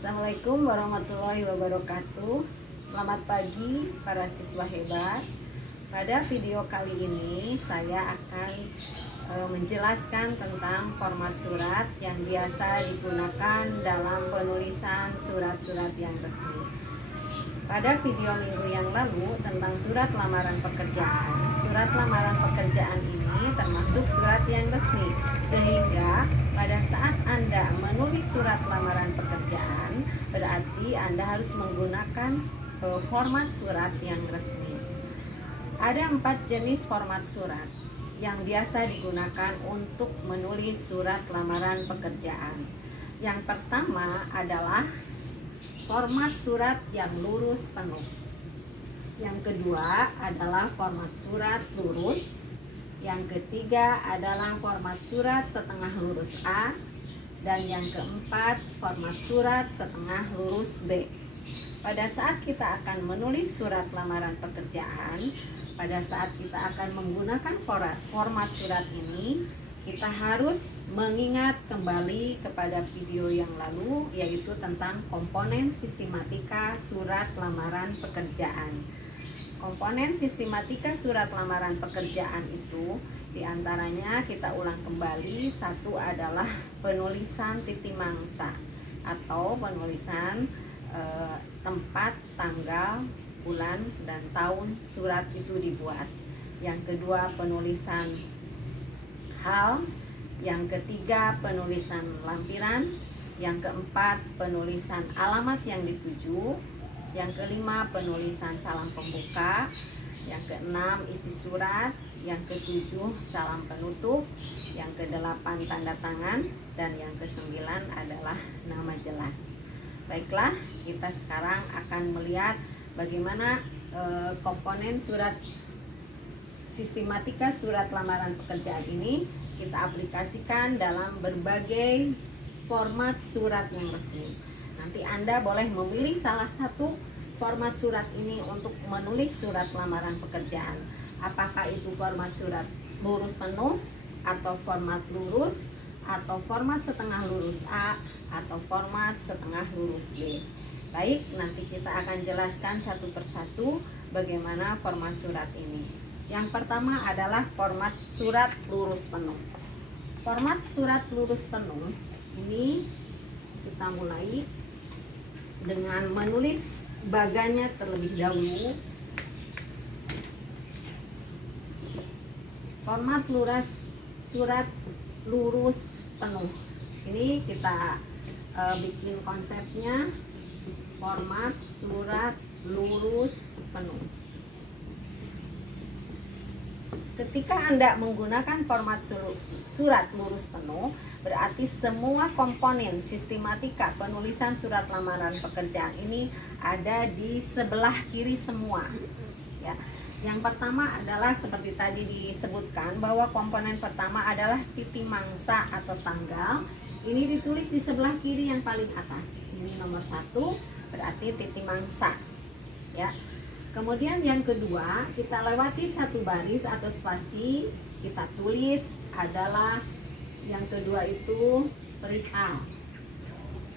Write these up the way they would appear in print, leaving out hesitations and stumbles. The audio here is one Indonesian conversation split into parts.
Assalamualaikum warahmatullahi wabarakatuh. Selamat pagi para siswa hebat. Pada video kali ini saya akan menjelaskan tentang format surat yang biasa digunakan dalam penulisan surat-surat yang resmi. Pada video minggu yang lalu tentang surat lamaran pekerjaan. Surat lamaran pekerjaan ini termasuk surat yang resmi, sehingga pada saat Anda menulis surat lamaran pekerjaan, berarti Anda harus menggunakan format surat yang resmi. Ada 4 jenis format surat yang biasa digunakan untuk menulis surat lamaran pekerjaan. Yang pertama adalah format surat yang lurus penuh. Yang kedua adalah format surat lurus. Yang ketiga adalah format surat setengah lurus A. Dan yang keempat format surat setengah lurus B. Pada saat kita akan menulis surat lamaran pekerjaan, pada saat kita akan menggunakan format surat ini, kita harus mengingat kembali kepada video yang lalu, yaitu tentang komponen sistematika surat lamaran pekerjaan. Komponen sistematika surat lamaran pekerjaan itu diantaranya kita ulang kembali. Satu adalah penulisan titi mangsa atau penulisan tempat, tanggal, bulan, dan tahun surat itu dibuat. Yang kedua penulisan hal. Yang ketiga penulisan lampiran. Yang keempat penulisan alamat yang dituju. Yang kelima penulisan salam pembuka. Yang keenam isi surat. Yang ketujuh salam penutup. Yang kedelapan tanda tangan. Dan yang kesembilan adalah nama jelas. Baiklah, kita sekarang akan melihat bagaimana komponen surat sistematika surat lamaran pekerjaan ini kita aplikasikan dalam berbagai format surat yang resmi. Nanti Anda boleh memilih salah satu format surat ini untuk menulis surat lamaran pekerjaan. Apakah itu format surat lurus penuh, atau format lurus, atau format setengah lurus A, atau format setengah lurus B. Baik, nanti kita akan jelaskan satu persatu bagaimana format surat ini. Yang pertama adalah format surat lurus penuh. Format surat lurus penuh ini kita mulai dengan menulis baganya terlebih dahulu. Format surat lurus penuh. Ini kita bikin konsepnya, format surat lurus penuh. Ketika Anda menggunakan format surat lurus penuh, berarti semua komponen sistematika penulisan surat lamaran pekerjaan ini ada di sebelah kiri semua. Ya. Yang pertama adalah seperti tadi disebutkan bahwa komponen pertama adalah titi mangsa atau tanggal. Ini ditulis di sebelah kiri yang paling atas. Ini nomor 1, berarti titi mangsa. Ya. Kemudian yang kedua, kita lewati satu baris atau spasi, kita tulis adalah yang kedua itu perihal.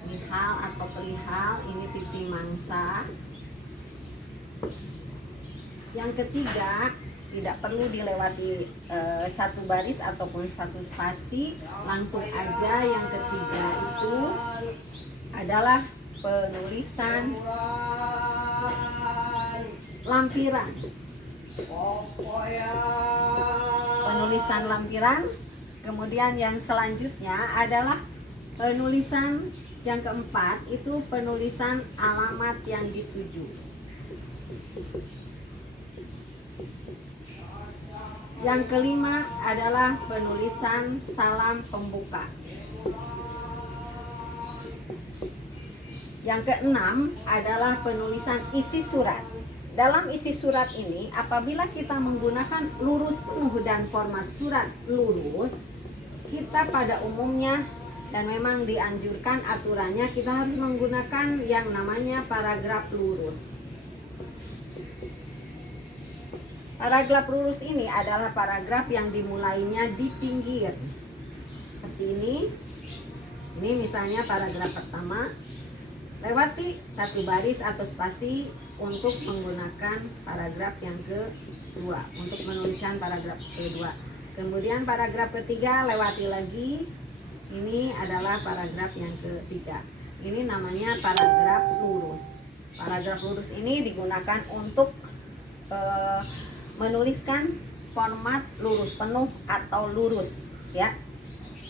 Perihal atau perihal, ini titi mangsa. Yang ketiga, tidak perlu dilewati satu baris ataupun satu spasi, langsung aja yang ketiga itu adalah penulisan lampiran. Penulisan lampiran. Kemudian yang selanjutnya adalah penulisan yang keempat, itu penulisan alamat yang dituju. Yang kelima adalah penulisan salam pembuka. Yang keenam adalah penulisan isi surat. Dalam isi surat ini, apabila kita menggunakan lurus penuh dan format surat lurus, kita pada umumnya dan memang dianjurkan aturannya kita harus menggunakan yang namanya paragraf lurus. Paragraf lurus ini adalah paragraf yang dimulainya di pinggir. Seperti ini. Ini misalnya paragraf pertama. lewati satu baris atau spasi untuk menggunakan paragraf yang kedua, untuk menuliskan paragraf kedua. Kemudian paragraf ketiga lewati lagi, ini adalah paragraf yang ketiga. Ini namanya paragraf lurus. Paragraf lurus ini digunakan untuk menuliskan format lurus penuh atau lurus, ya.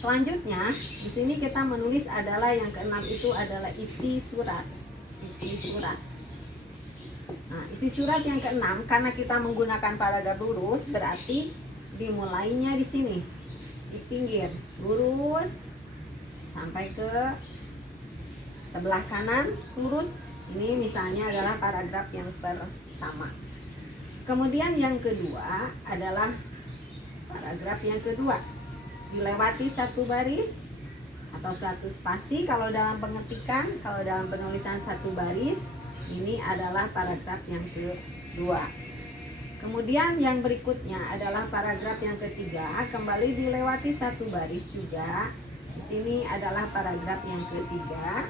Selanjutnya, di sini kita menulis adalah yang keenam itu adalah isi surat. Isi surat. Nah, isi surat yang keenam karena kita menggunakan paragraf lurus berarti dimulainya di sini, di pinggir, lurus sampai ke sebelah kanan, lurus. Ini misalnya adalah paragraf yang pertama. Kemudian yang kedua adalah paragraf yang kedua. Dilewati satu baris atau satu spasi kalau dalam pengetikan, kalau dalam penulisan satu baris, ini adalah paragraf yang kedua. Kemudian yang berikutnya adalah paragraf yang ketiga, kembali dilewati satu baris juga. Di sini adalah paragraf yang ketiga,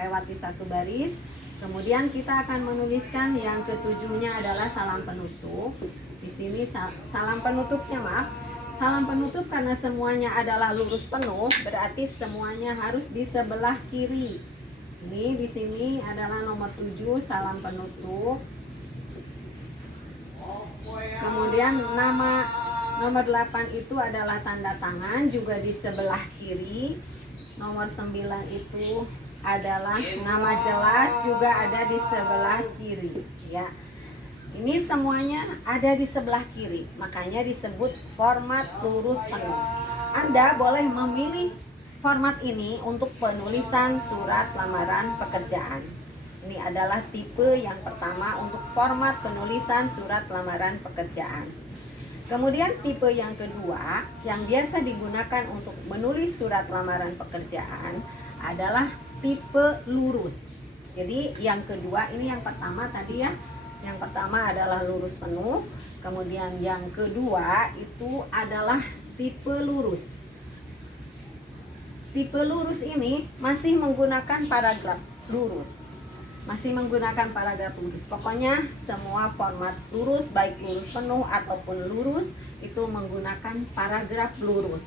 lewati satu baris. Kemudian kita akan menuliskan yang ketujuhnya adalah salam penutup. Di sini salam penutupnya, maaf. Salam penutup karena semuanya adalah lurus penuh, berarti semuanya harus di sebelah kiri. Ini di sini adalah nomor 7 salam penutup. Kemudian nama nomor 8 itu adalah tanda tangan juga di sebelah kiri. Nomor 9 itu adalah nama jelas juga ada di sebelah kiri, ya. Ini semuanya ada di sebelah kiri, makanya disebut format lurus penuh. Anda boleh memilih format ini untuk penulisan surat lamaran pekerjaan. Ini adalah tipe yang pertama untuk format penulisan surat lamaran pekerjaan. Kemudian tipe yang kedua yang biasa digunakan untuk menulis surat lamaran pekerjaan adalah tipe lurus. Jadi yang kedua ini, yang pertama tadi ya, yang pertama adalah lurus penuh, kemudian yang kedua itu adalah tipe lurus. Tipe lurus ini masih menggunakan paragraf lurus. Masih menggunakan paragraf lurus. Pokoknya semua format lurus, baik lurus penuh ataupun lurus, itu menggunakan paragraf lurus.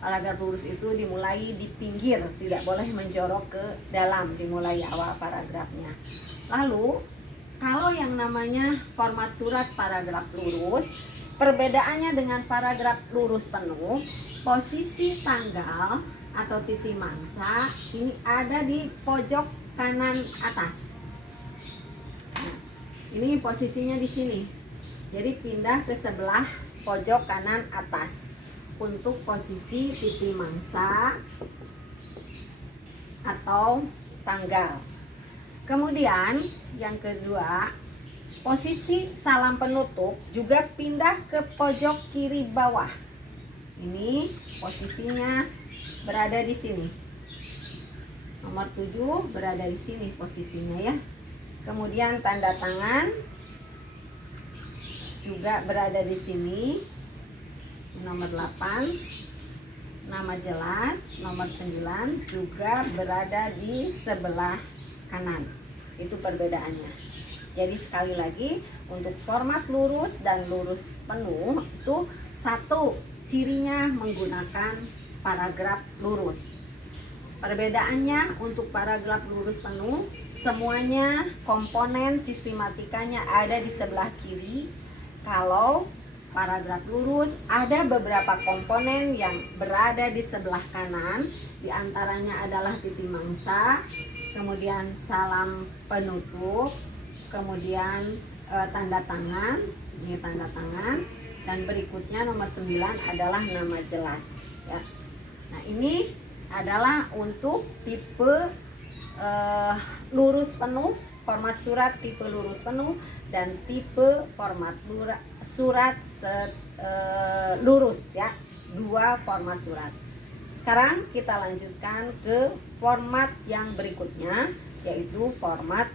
Paragraf lurus itu dimulai di pinggir, tidak boleh menjorok ke dalam, dimulai awal paragrafnya. Lalu kalau yang namanya format surat paragraf lurus, perbedaannya dengan paragraf lurus penuh, posisi tanggal atau titik mangsa ini ada di pojok kanan atas. Nah, ini posisinya di sini. Jadi pindah ke sebelah pojok kanan atas untuk posisi titik mangsa atau tanggal. Kemudian yang kedua, posisi salam penutup juga pindah ke pojok kiri bawah. Ini posisinya berada di sini. Nomor 7 berada di sini posisinya ya. Kemudian tanda tangan juga berada di sini. Nomor 8. Nama jelas nomor 9 juga berada di sebelah kanan. Itu perbedaannya. Jadi sekali lagi, untuk format lurus dan lurus penuh itu satu, cirinya menggunakan paragraf lurus. Perbedaannya untuk paragraf lurus penuh, semuanya komponen sistematikanya ada di sebelah kiri. Kalau paragraf lurus ada beberapa komponen yang berada di sebelah kanan, diantaranya adalah titik mangsa, kemudian salam penutup, kemudian tanda tangan, ini tanda tangan, dan berikutnya nomor 9 adalah nama jelas ya. Nah, ini adalah untuk tipe lurus penuh, format surat tipe lurus penuh, dan tipe format surat lurus ya, dua format surat. Sekarang kita lanjutkan ke format yang berikutnya, yaitu format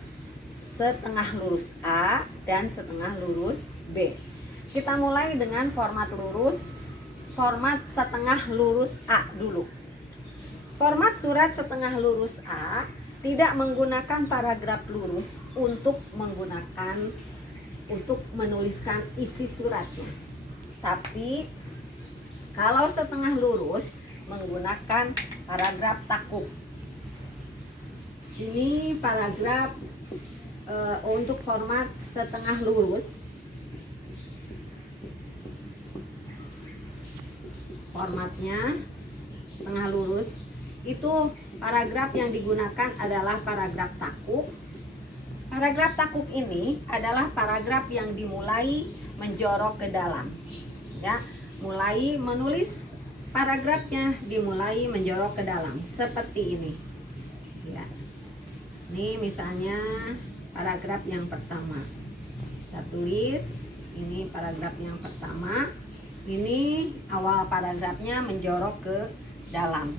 setengah lurus A dan setengah lurus B. Kita mulai dengan format setengah lurus A dulu. Format surat setengah lurus A tidak menggunakan paragraf lurus untuk menuliskan isi suratnya. Tapi kalau setengah lurus menggunakan paragraf takuk. Ini paragraf untuk format setengah lurus. Formatnya setengah lurus. Itu paragraf yang digunakan adalah paragraf takuk. Paragraf takuk ini adalah paragraf yang dimulai menjorok ke dalam. Ya, mulai menulis paragrafnya dimulai menjorok ke dalam seperti ini. Ya. Ini misalnya paragraf yang pertama. Kita tulis ini paragraf yang pertama. Ini awal paragrafnya menjorok ke dalam.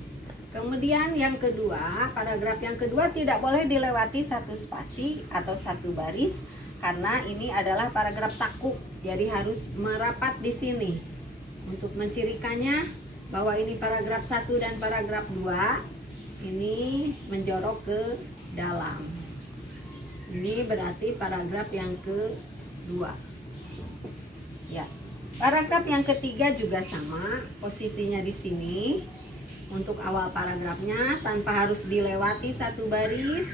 Kemudian yang kedua, paragraf yang kedua tidak boleh dilewati satu spasi atau satu baris karena ini adalah paragraf takuk. Jadi harus merapat di sini. Untuk mencirikannya bahwa ini paragraf 1 dan paragraf 2 ini menjorok ke dalam. Ini berarti paragraf yang kedua. Ya. Paragraf yang ketiga juga sama, posisinya di sini. Untuk awal paragrafnya tanpa harus dilewati satu baris,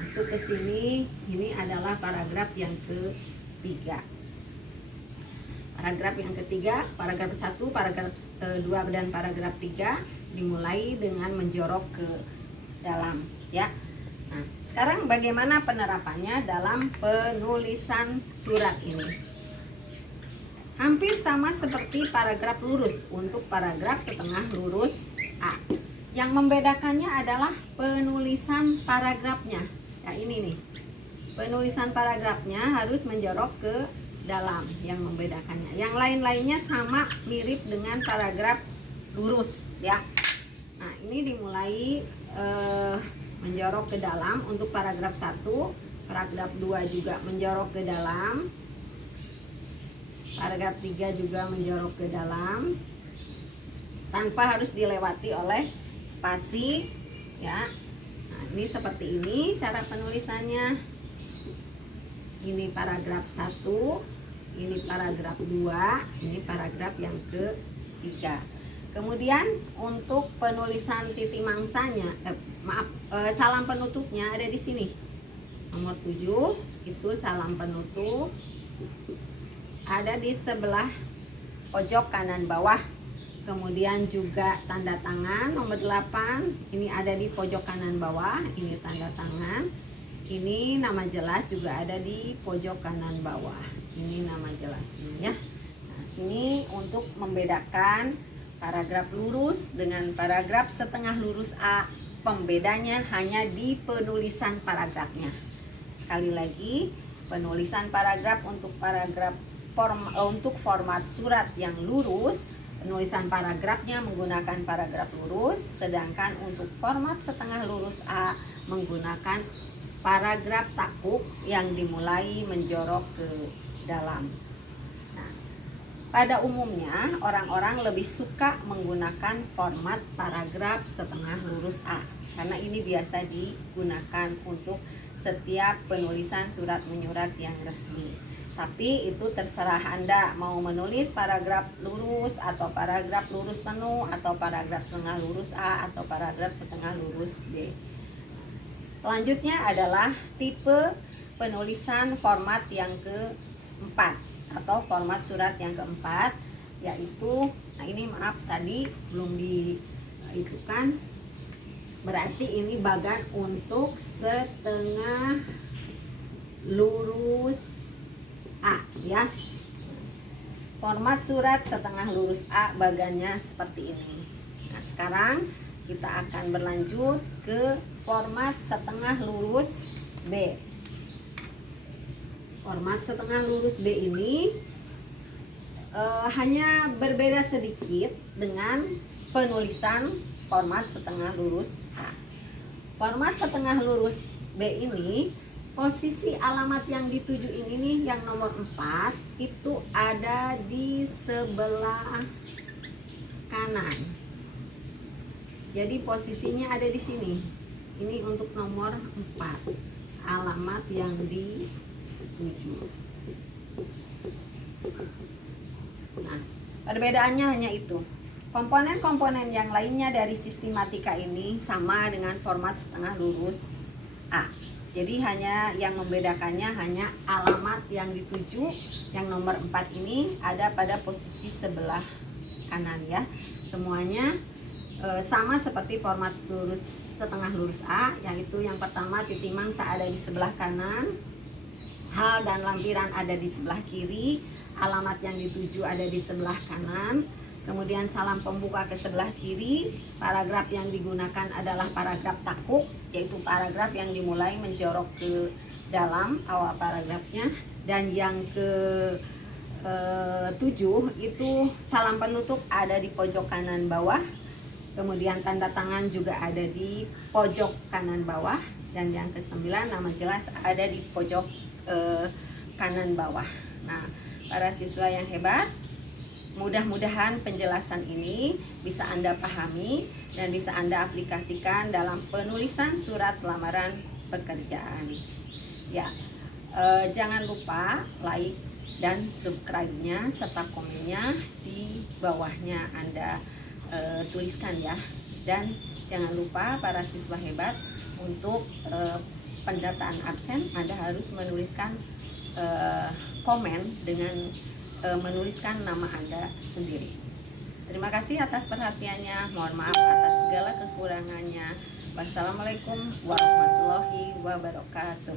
masuk ke sini. Ini adalah paragraf yang ketiga. Paragraf yang ketiga, paragraf 1, paragraf 2 dan paragraf 3 dimulai dengan menjorok ke dalam, ya. Nah, sekarang bagaimana penerapannya dalam penulisan surat ini? Hampir sama seperti paragraf lurus untuk paragraf setengah lurus A. Yang membedakannya adalah penulisan paragrafnya. Ya, ini nih. Penulisan paragrafnya harus menjorok ke dalam yang membedakannya. Yang lain-lainnya sama mirip dengan paragraf lurus, ya. Nah, ini dimulai menjorok ke dalam untuk paragraf 1, paragraf 2 juga menjorok ke dalam. Paragraf 3 juga menjorok ke dalam tanpa harus dilewati oleh spasi, ya. Nah, ini seperti ini cara penulisannya. Ini paragraf 1, ini paragraf 2, ini paragraf yang ketiga. Kemudian untuk penulisan titik mangsanya, salam penutupnya ada di sini. Nomor 7 itu salam penutup. Ada di sebelah pojok kanan bawah. Kemudian juga tanda tangan nomor 8, ini ada di pojok kanan bawah, ini tanda tangan. Ini nama jelas juga ada di pojok kanan bawah. Ini nama jelasnya, ya. Nah, ini untuk membedakan paragraf lurus dengan paragraf setengah lurus A. Pembedanya hanya di penulisan paragrafnya. Sekali lagi, penulisan paragraf untuk untuk format surat yang lurus, penulisan paragrafnya menggunakan paragraf lurus, sedangkan untuk format setengah lurus A menggunakan paragraf takuk yang dimulai menjorok ke dalam. Nah, pada umumnya orang-orang lebih suka menggunakan format paragraf setengah lurus A karena ini biasa digunakan untuk setiap penulisan surat menyurat yang resmi. Tapi itu terserah Anda mau menulis paragraf lurus atau paragraf lurus penuh atau paragraf setengah lurus A atau paragraf setengah lurus B. Selanjutnya adalah tipe penulisan format yang keempat atau format surat yang keempat, yaitu, nah ini maaf tadi belum diitukan, berarti ini bagan untuk setengah lurus A, ya. Format surat setengah lurus A bagannya seperti ini. Nah, sekarang kita akan berlanjut ke format setengah lurus B. Format setengah lurus B ini hanya berbeda sedikit dengan penulisan format setengah lurus A. Format setengah lurus B ini, posisi alamat yang dituju ini nih, yang nomor 4 itu ada di sebelah kanan. Jadi posisinya ada di sini. Ini untuk nomor 4, alamat yang dituju. Nah, perbedaannya hanya itu. Komponen-komponen yang lainnya dari sistematika ini sama dengan format setengah lurus A. Jadi hanya yang membedakannya hanya alamat yang dituju. Yang nomor 4 ini ada pada posisi sebelah kanan ya. Semuanya sama seperti format lurus setengah lurus A, yaitu yang pertama titik mangsa ada di sebelah kanan, hal dan lampiran ada di sebelah kiri, alamat yang dituju ada di sebelah kanan. Kemudian salam pembuka ke sebelah kiri. Paragraf yang digunakan adalah paragraf takuk, yaitu paragraf yang dimulai menjorok ke dalam awal paragrafnya. Dan yang ke 7 itu salam penutup ada di pojok kanan bawah. Kemudian tanda tangan juga ada di pojok kanan bawah. Dan yang ke-9 nama jelas ada di pojok kanan bawah. Nah, para siswa yang hebat, mudah-mudahan penjelasan ini bisa Anda pahami dan bisa Anda aplikasikan dalam penulisan surat lamaran pekerjaan. Ya, jangan lupa like dan subscribe-nya serta komennya di bawahnya Anda tuliskan ya. Dan jangan lupa para siswa hebat, untuk pendataan absen Anda harus menuliskan komen dengan menuliskan nama Anda sendiri. Terima kasih atas perhatiannya. Mohon maaf atas segala kekurangannya. Wassalamualaikum warahmatullahi wabarakatuh.